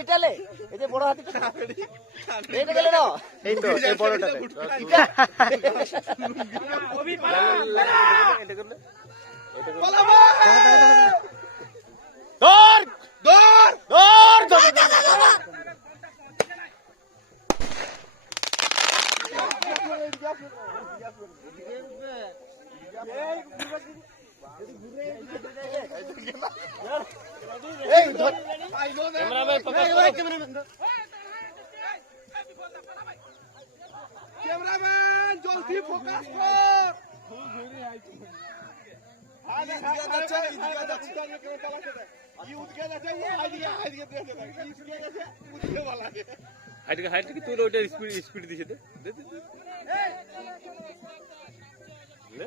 এটালে এই যে বড় হাতি এইটা গেলে না এই তো এই বড়টা ধর ধর ধর ধর এই ধর ক্যামেরাম্যান জলদি ফোকাস কর তুই স্পিড দিছে। লে।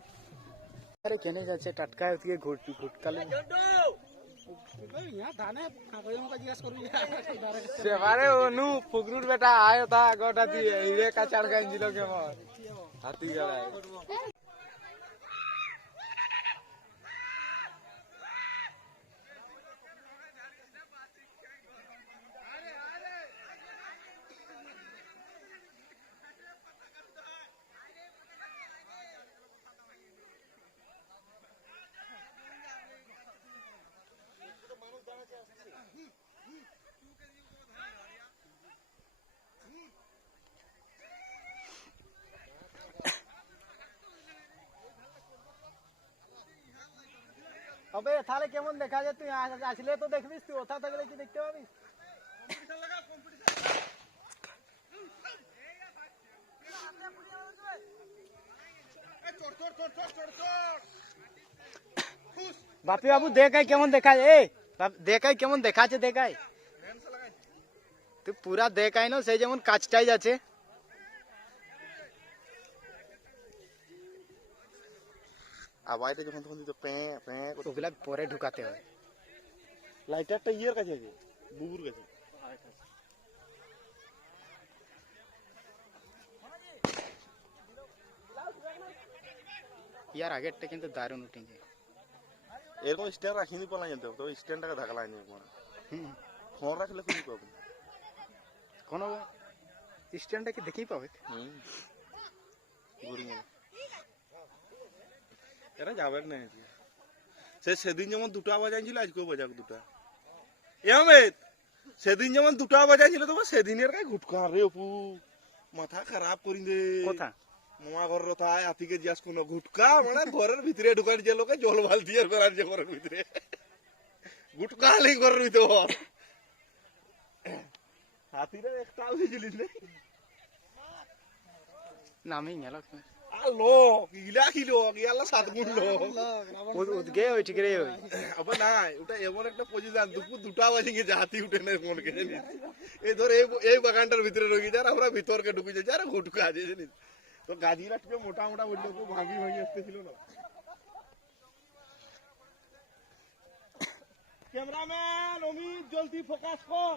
আরে কেনে যাচ্ছে টাটকা ওদিকে ঘুট ঘুটকালে সেবারে অনু ফুকরুর বেটা আয় তা গোটা দিয়ে ইরে কাচার গান দিল কেমন হাতি গড়ায় হবে তাহলে কেমন দেখা যায়? তুই আসলে তো দেখবিস, তুই ওথা থাকলে কি দেখতে পাবি বাপি বাবু দেখাই কেমন দেখায়? এ দেখাই কেমন দেখাচ্ছে, দেখাই। তুই পুরা দেখাই না সেই যেমন কাজটাই যাচ্ছে। আবার এটা যখন তখন দিত প্যাঁ প্যাঁ করতো। ওগুলা পরে ঢুকাতে হয় লাইটারটা ইয়ের কাছে আছে বুবুর কাছে ইয়ার আগেরটা কিন্তু দারুণ উঠেছে এরকম স্ট্যান্ড রাখিনি পালা জানতে হবে তবে স্ট্যান্ডটাকে ঢাকা লাইনি এখন হুম। ফোন রাখলে খুঁজে পাবো কোনো স্ট্যান্ডটাকে দেখেই পাবে হুম ঘুরি গেল এরা যাবে না। আজকে সে সেদিন যেমন দুটা বাজাইছিল আজকেও বাজাক দুটা। এ আহমেদ সেদিন যেমন দুটা বাজাইছিল তোমার সেদিনের কাই ঘুটকা রে অপু। মাথা খারাপ করি দে কথা? মামা ঘরের তাই হাতিকে জিয়াস কোন গুটকা? মানে ঘরের ভিতরে ঢুকার যে লোকে জল বালতি আর বেড়ার যে ঘরের ভিতরে। গুটকা হালি ঘরের ভিতরে হাতিরে একটা বুঝিলিস না নামেই গেল আর লোক ইলা কি লোক ইয়ালা সাত গুণ লোক উদগে ওই ঠিক রে ওই আবার নাই ওটা এমন একটা পজিশন দুপুর দুটা বাজে গেছে হাতি উঠে না মন কে জানিস এই ধর এই এই বাগানটার ভিতরে রয়ে গেছে আর আমরা ভিতরকে ঢুকে যাচ্ছি আর গুটকা আছে জানিস তো গাজি লাটকে মোটা মোটা বলল ভাঙি ভাঙি আসতেছিল না ক্যামেরাম্যান অমিত জলদি ফোকাস কর